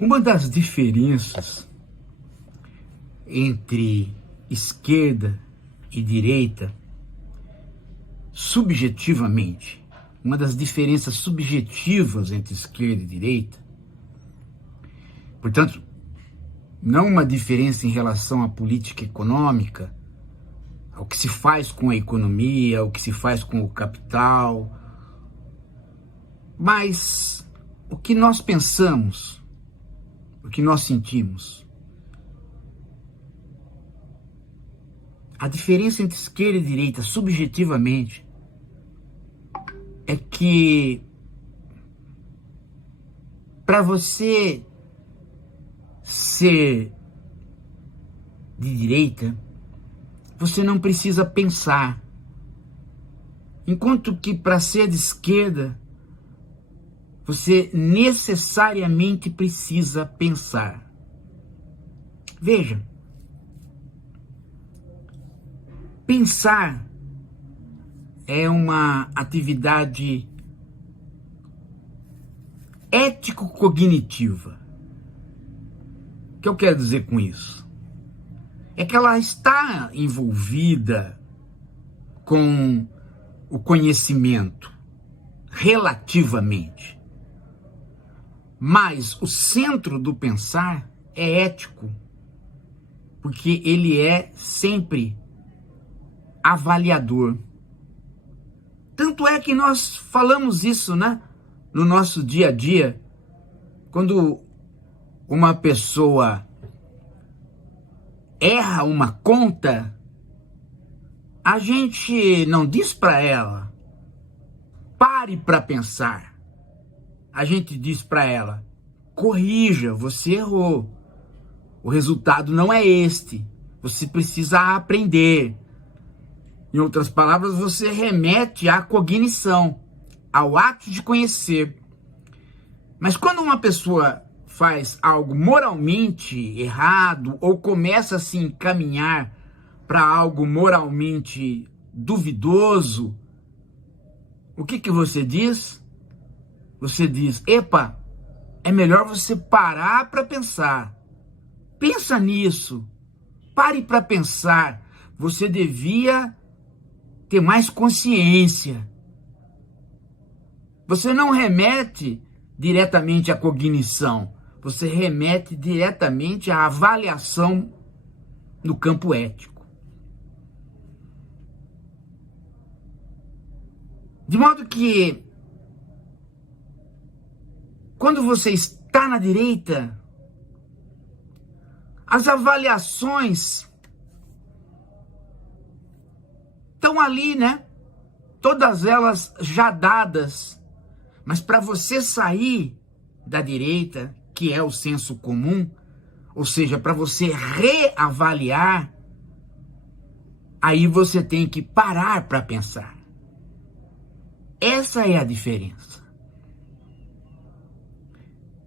Uma das diferenças entre esquerda e direita, subjetivamente, uma das diferenças subjetivas entre esquerda e direita, portanto, não uma diferença em relação à política econômica, ao que se faz com a economia, ao que se faz com o capital, mas o que nós pensamos, o que nós sentimos. A diferença entre esquerda e direita, subjetivamente, é que para você ser de direita, você não precisa pensar. Enquanto que para ser de esquerda, você necessariamente precisa pensar. Veja, pensar é uma atividade ético-cognitiva. O que eu quero dizer com isso? É que ela está envolvida com o conhecimento, relativamente. Mas o centro do pensar é ético, porque ele é sempre avaliador. Tanto é que nós falamos isso, né, no nosso dia a dia, quando uma pessoa erra uma conta, a gente não diz para ela, pare para pensar. A gente diz para ela, corrija, você errou. O resultado não é este. Você precisa aprender. Em outras palavras, você remete à cognição, ao ato de conhecer. Mas quando uma pessoa faz algo moralmente errado ou começa a se encaminhar para algo moralmente duvidoso, o que você diz? Você diz, epa, é melhor você parar para pensar. Pensa nisso. Pare para pensar. Você devia ter mais consciência. Você não remete diretamente à cognição. Você remete diretamente à avaliação no campo ético. De modo que, quando você está na direita, as avaliações estão ali, né? Todas elas já dadas. Mas para você sair da direita, que é o senso comum, ou seja, para você reavaliar, aí você tem que parar para pensar. Essa é a diferença.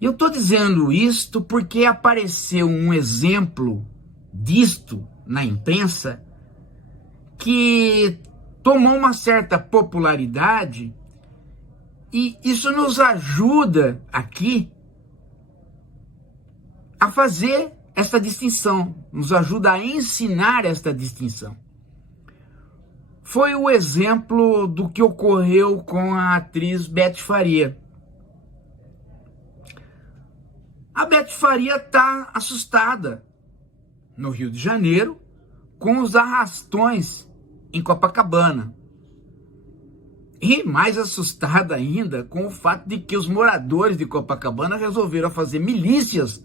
Eu estou dizendo isto porque apareceu um exemplo disto na imprensa que tomou uma certa popularidade e isso nos ajuda aqui a fazer esta distinção, nos ajuda a ensinar esta distinção. Foi o exemplo do que ocorreu com a atriz Beth Faria. A Beth Faria está assustada no Rio de Janeiro com os arrastões em Copacabana. E mais assustada ainda com o fato de que os moradores de Copacabana resolveram fazer milícias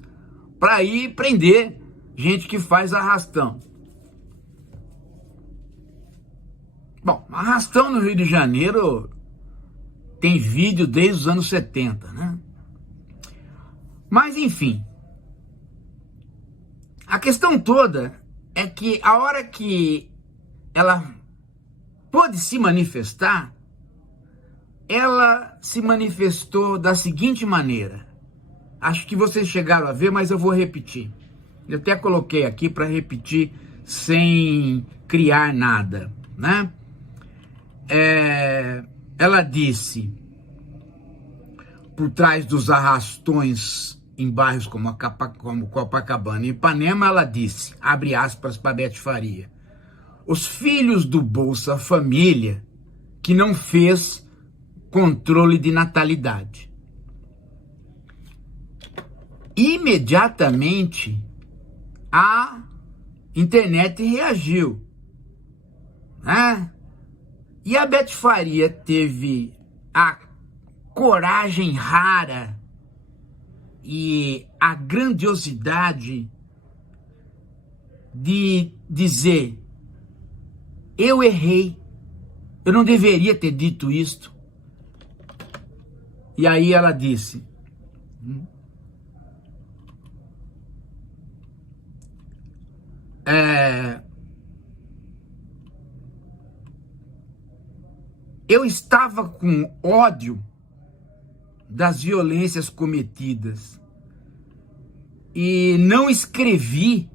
para ir prender gente que faz arrastão. Bom, arrastão no Rio de Janeiro tem vídeo desde os anos 70, né? Mas enfim, a questão toda é que a hora que ela pôde se manifestar, ela se manifestou da seguinte maneira. Acho que vocês chegaram a ver, mas eu vou repetir. Eu até coloquei aqui para repetir sem criar nada, né? Ela disse, por trás dos arrastões em bairros como Copacabana e Ipanema, ela disse, abre aspas para Beth Faria, os filhos do Bolsa Família que não fez controle de natalidade. Imediatamente, a internet reagiu, né? E a Beth Faria teve a coragem rara e a grandiosidade de dizer, eu errei, eu não deveria ter dito isto. E aí ela disse, eu estava com ódio das violências cometidas e não escrevi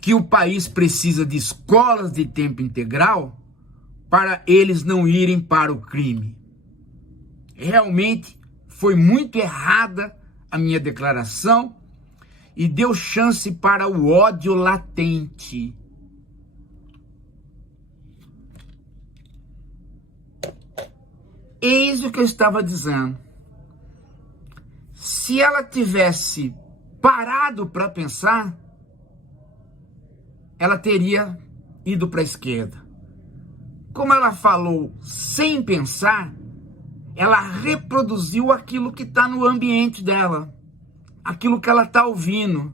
que o país precisa de escolas de tempo integral para eles não irem para o crime. Realmente foi muito errada a minha declaração e deu chance para o ódio latente. Eis o que eu estava dizendo. Se ela tivesse parado para pensar, ela teria ido para a esquerda. Como ela falou sem pensar, ela reproduziu aquilo que está no ambiente dela, aquilo que ela está ouvindo,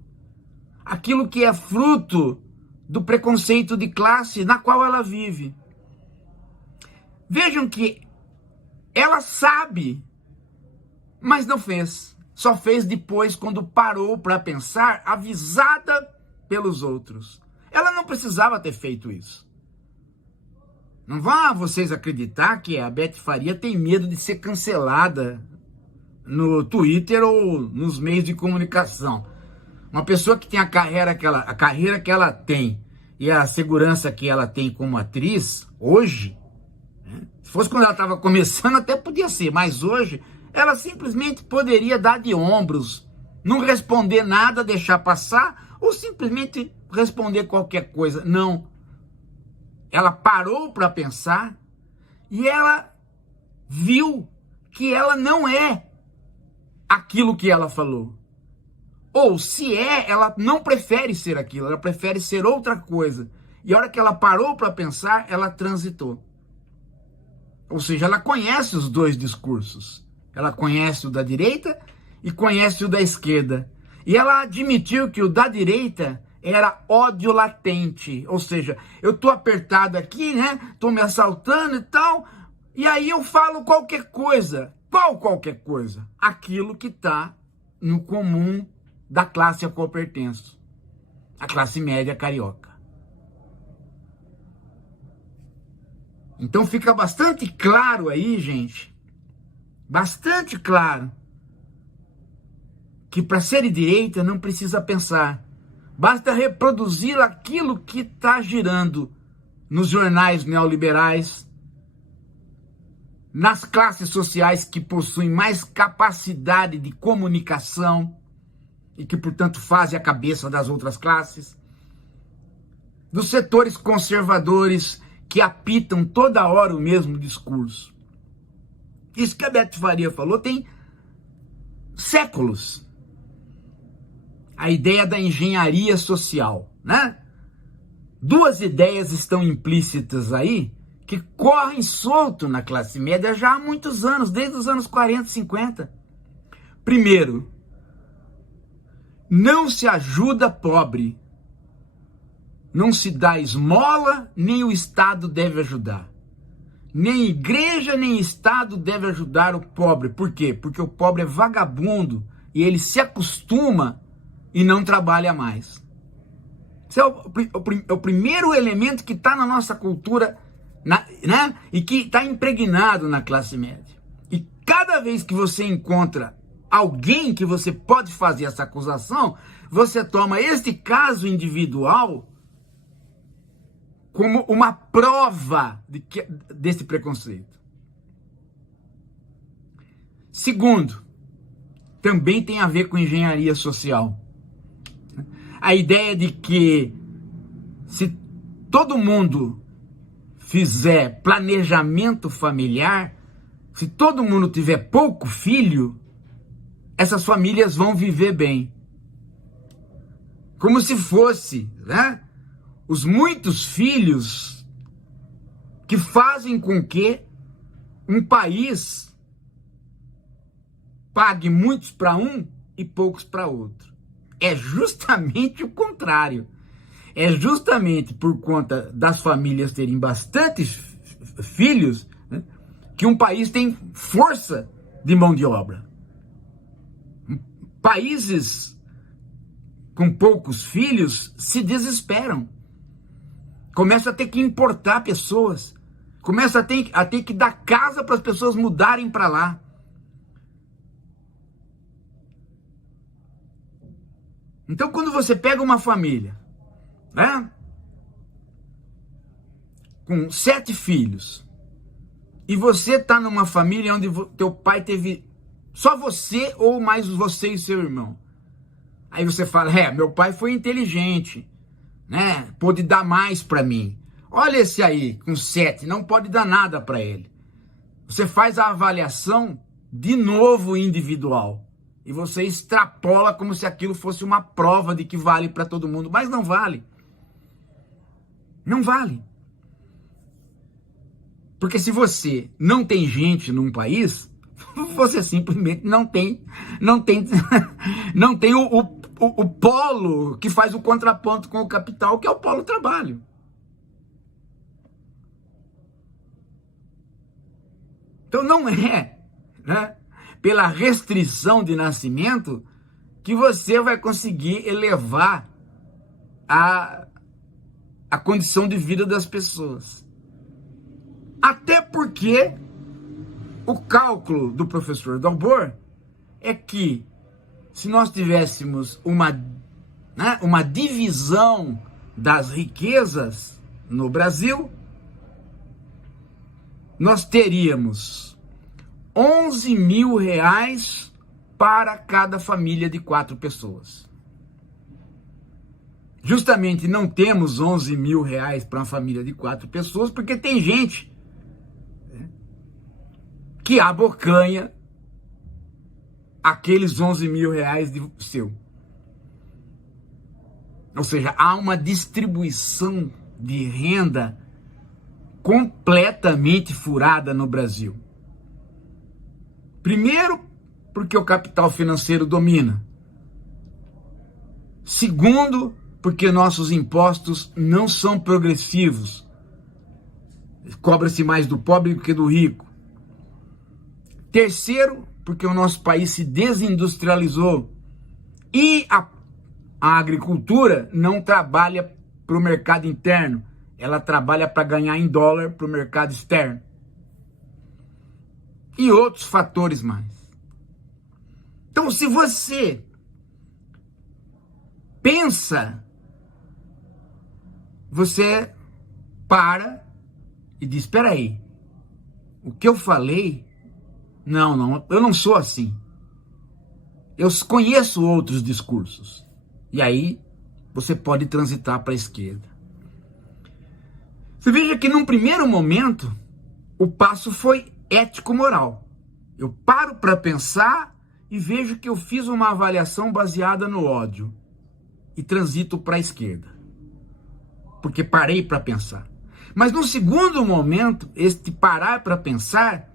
aquilo que é fruto do preconceito de classe na qual ela vive. Vejam que ela sabe, mas não fez. Só fez depois, quando parou para pensar, avisada pelos outros. Ela não precisava ter feito isso. Não vá vocês acreditar que a Beth Faria tem medo de ser cancelada no Twitter ou nos meios de comunicação. Uma pessoa que tem a carreira que ela tem e a segurança que ela tem como atriz, hoje, né? Se fosse quando ela estava começando, até podia ser, mas hoje ela simplesmente poderia dar de ombros, não responder nada, deixar passar, ou simplesmente responder qualquer coisa. Não. Ela parou para pensar e ela viu que ela não é aquilo que ela falou. Ou se é, ela não prefere ser aquilo, ela prefere ser outra coisa. E a hora que ela parou para pensar, ela transitou. Ou seja, ela conhece os dois discursos. Ela conhece o da direita e conhece o da esquerda. E ela admitiu que o da direita era ódio latente. Ou seja, eu tô apertado aqui, né? Tô me assaltando e tal. E aí eu falo qualquer coisa. Qual qualquer coisa? Aquilo que tá no comum da classe a qual pertenço. A classe média carioca. Então fica bastante claro aí, gente. Bastante claro. Que para ser de direita não precisa pensar. Basta reproduzir aquilo que está girando nos jornais neoliberais, nas classes sociais que possuem mais capacidade de comunicação e que, portanto, fazem a cabeça das outras classes, dos setores conservadores que apitam toda hora o mesmo discurso. Isso que a Beth Faria falou tem séculos. A ideia da engenharia social, né? Duas ideias estão implícitas aí que correm solto na classe média já há muitos anos, desde os anos 40, 50. Primeiro, não se ajuda pobre. Não se dá esmola, nem o Estado deve ajudar. Nem igreja, nem Estado deve ajudar o pobre. Por quê? Porque o pobre é vagabundo e ele se acostuma e não trabalha mais. Esse é o primeiro elemento que está na nossa cultura, né? E que está impregnado na classe média. E cada vez que você encontra alguém que você pode fazer essa acusação, você toma este caso individual como uma prova desse preconceito. Segundo, também tem a ver com engenharia social. A ideia de que se todo mundo fizer planejamento familiar, se todo mundo tiver pouco filho, essas famílias vão viver bem. Como se fosse, né, os muitos filhos que fazem com que um país pague muitos para um e poucos para outro. É justamente o contrário. É justamente por conta das famílias terem bastante filhos, né, que um país tem força de mão de obra. Países com poucos filhos se desesperam. Começa a ter que importar pessoas. Começa a ter que dar casa para as pessoas mudarem para lá. Então, quando você pega uma família, né, com 7 filhos, e você está numa família onde teu pai teve só você ou mais você e seu irmão, aí você fala, meu pai foi inteligente, né, pôde dar mais para mim. Olha esse aí, com 7, não pode dar nada para ele. Você faz a avaliação de novo individual. E você extrapola como se aquilo fosse uma prova de que vale para todo mundo. Mas não vale. Não vale. Porque se você não tem gente num país, você simplesmente não tem o polo que faz o contraponto com o capital, que é o polo trabalho. Então não é, né, pela restrição de nascimento que você vai conseguir elevar a condição de vida das pessoas. Até porque o cálculo do professor Dalbor é que se nós tivéssemos uma divisão das riquezas no Brasil, nós teríamos 11 mil reais para cada família de 4 pessoas. Justamente não temos 11 mil reais para uma família de 4 pessoas, porque tem gente, né, que abocanha aqueles 11 mil reais de seu. Ou seja, há uma distribuição de renda completamente furada no Brasil. Primeiro, porque o capital financeiro domina. Segundo, porque nossos impostos não são progressivos. Cobra-se mais do pobre do que do rico. Terceiro, porque o nosso país se desindustrializou e a agricultura não trabalha para o mercado interno, ela trabalha para ganhar em dólar para o mercado externo. E outros fatores mais. Então, se você pensa, você para e diz, espera aí, o que eu falei, não, eu não sou assim. Eu conheço outros discursos. E aí, você pode transitar para a esquerda. Você veja que num primeiro momento, o passo foi ético-moral. Eu paro para pensar e vejo que eu fiz uma avaliação baseada no ódio e transito para a esquerda, porque parei para pensar. Mas no segundo momento, este parar para pensar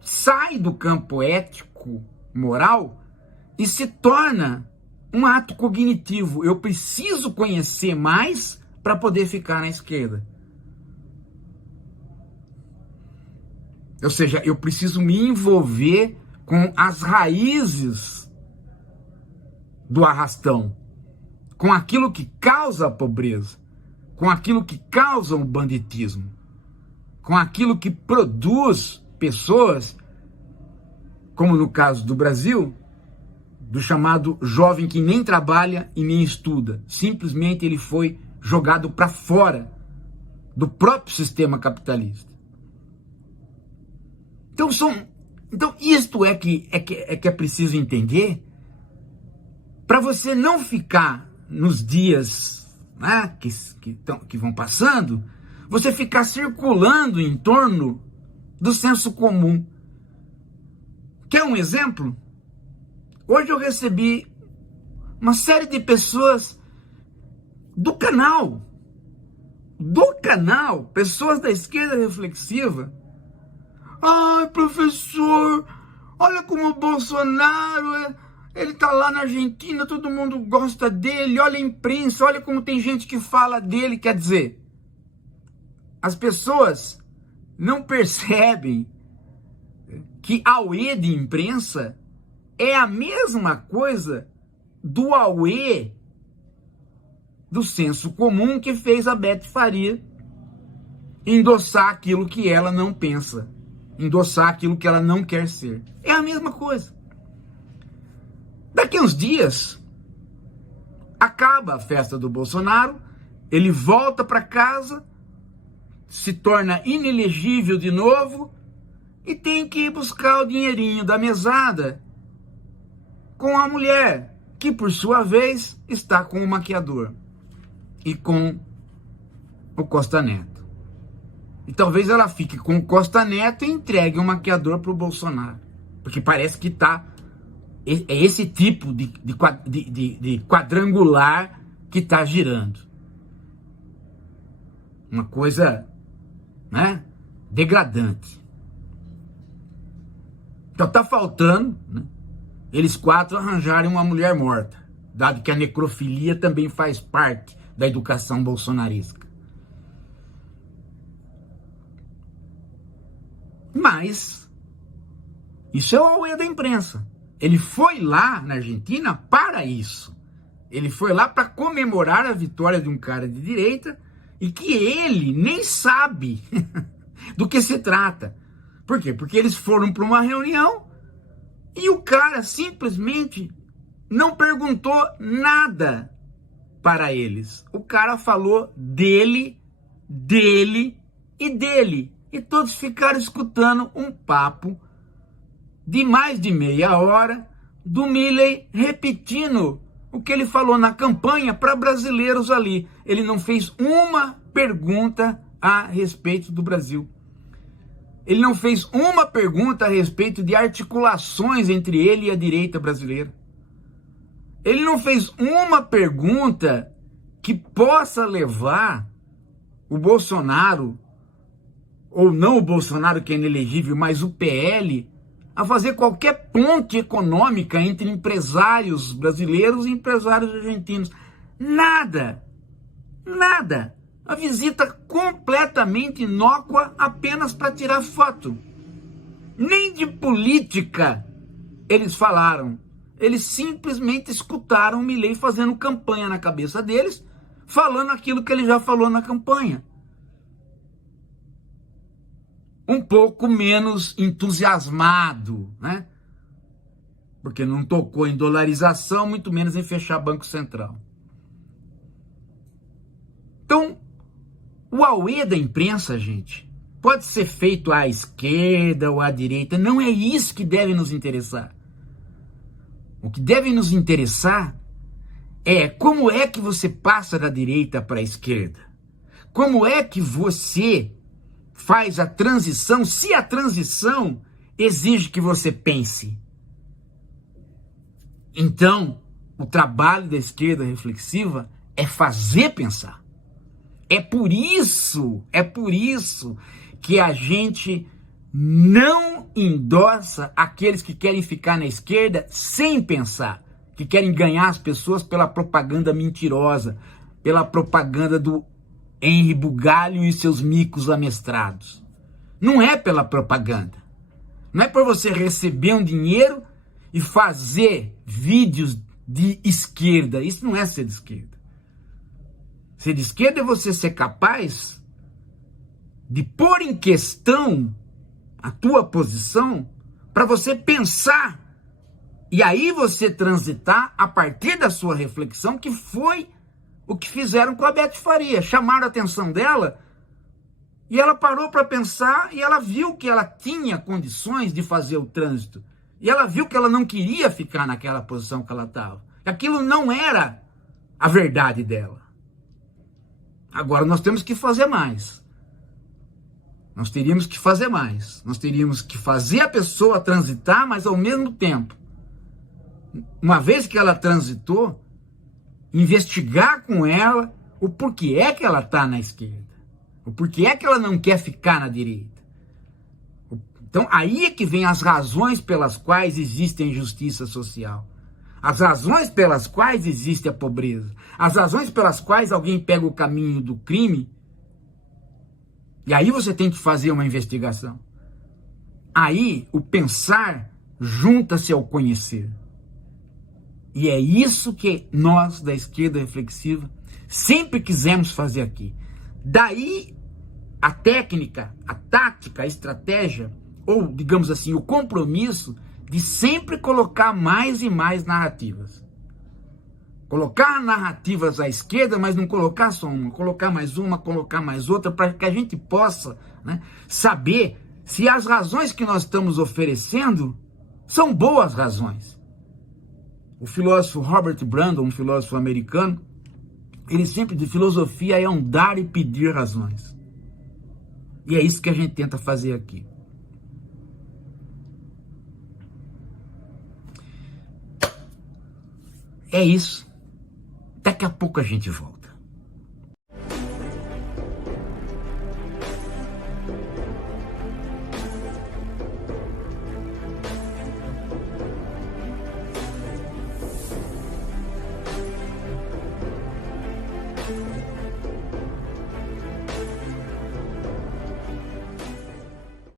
sai do campo ético-moral e se torna um ato cognitivo. Eu preciso conhecer mais para poder ficar na esquerda. Ou seja, eu preciso me envolver com as raízes do arrastão, com aquilo que causa a pobreza, com aquilo que causa o banditismo, com aquilo que produz pessoas, como no caso do Brasil, do chamado jovem que nem trabalha e nem estuda. Simplesmente ele foi jogado para fora do próprio sistema capitalista. Então são Então, isto é que é preciso entender para você não ficar nos dias, né, que vão passando, você ficar circulando em torno do senso comum. Quer um exemplo? Hoje eu recebi uma série de pessoas do canal, pessoas da esquerda reflexiva. Ai, professor, olha como o Bolsonaro, ele tá lá na Argentina, todo mundo gosta dele, olha a imprensa, olha como tem gente que fala dele. Quer dizer, as pessoas não percebem que auê de imprensa é a mesma coisa do auê do senso comum que fez a Beth Faria endossar aquilo que ela não pensa, endossar aquilo que ela não quer ser. É a mesma coisa. Daqui a uns dias, acaba a festa do Bolsonaro, ele volta para casa, se torna inelegível de novo e tem que ir buscar o dinheirinho da mesada com a mulher, que por sua vez está com o maquiador e com o Costa Neto. E talvez ela fique com o Costa Neto e entregue o maquiador para o Bolsonaro, porque parece que é esse tipo de quadrangular que está girando. Uma coisa, né, degradante. Então está faltando, né, eles quatro arranjarem uma mulher morta, dado que a necrofilia também faz parte da educação bolsonarista. Mas isso é o auê da imprensa. Ele foi lá na Argentina para isso. Ele foi lá para comemorar a vitória de um cara de direita e que ele nem sabe do que se trata. Por quê? Porque eles foram para uma reunião e o cara simplesmente não perguntou nada para eles. O cara falou dele e dele. E todos ficaram escutando um papo de mais de meia hora do Milei repetindo o que ele falou na campanha para brasileiros ali. Ele não fez uma pergunta a respeito do Brasil. Ele não fez uma pergunta a respeito de articulações entre ele e a direita brasileira. Ele não fez uma pergunta que possa levar o Bolsonaro, ou não o Bolsonaro que é inelegível, mas o PL, a fazer qualquer ponte econômica entre empresários brasileiros e empresários argentinos. Nada. Nada. A visita completamente inócua apenas para tirar foto. Nem de política eles falaram. Eles simplesmente escutaram o Milei fazendo campanha na cabeça deles, falando aquilo que ele já falou na campanha. Um pouco menos entusiasmado, né? Porque não tocou em dolarização, muito menos em fechar Banco Central. Então, o auê da imprensa, gente, pode ser feito à esquerda ou à direita, não é isso que deve nos interessar. O que deve nos interessar é como é que você passa da direita para a esquerda. Como é que você faz a transição, se a transição exige que você pense. Então, o trabalho da esquerda reflexiva é fazer pensar. É por isso que a gente não endossa aqueles que querem ficar na esquerda sem pensar, que querem ganhar as pessoas pela propaganda mentirosa, pela propaganda do Henri Bugalho e seus micos amestrados. Não é pela propaganda. Não é por você receber um dinheiro e fazer vídeos de esquerda. Isso não é ser de esquerda. Ser de esquerda é você ser capaz de pôr em questão a tua posição para você pensar e aí você transitar a partir da sua reflexão, que foi o que fizeram com a Beth Faria. Chamaram a atenção dela E ela parou para pensar e ela viu que ela tinha condições de fazer o trânsito. E ela viu que ela não queria ficar naquela posição que ela estava. Aquilo não era a verdade dela. Agora nós temos que fazer mais. Nós teríamos que fazer mais. Nós teríamos que fazer a pessoa transitar, mas ao mesmo tempo, uma vez que ela transitou, investigar com ela o porquê é que ela está na esquerda. O porquê é que ela não quer ficar na direita. Então, aí é que vem as razões pelas quais existe a injustiça social. As razões pelas quais existe a pobreza. As razões pelas quais alguém pega o caminho do crime. E aí você tem que fazer uma investigação. Aí o pensar junta-se ao conhecer. E é isso que nós, da esquerda reflexiva, sempre quisemos fazer aqui. Daí a técnica, a tática, a estratégia, ou digamos assim, o compromisso de sempre colocar mais e mais narrativas. Colocar narrativas à esquerda, mas não colocar só uma, colocar mais outra, para que a gente possa, né, saber se as razões que nós estamos oferecendo são boas razões. O filósofo Robert Brandon, um filósofo americano, ele sempre diz: filosofia é um dar e pedir razões. E é isso que a gente tenta fazer aqui. É isso. Daqui a pouco a gente volta.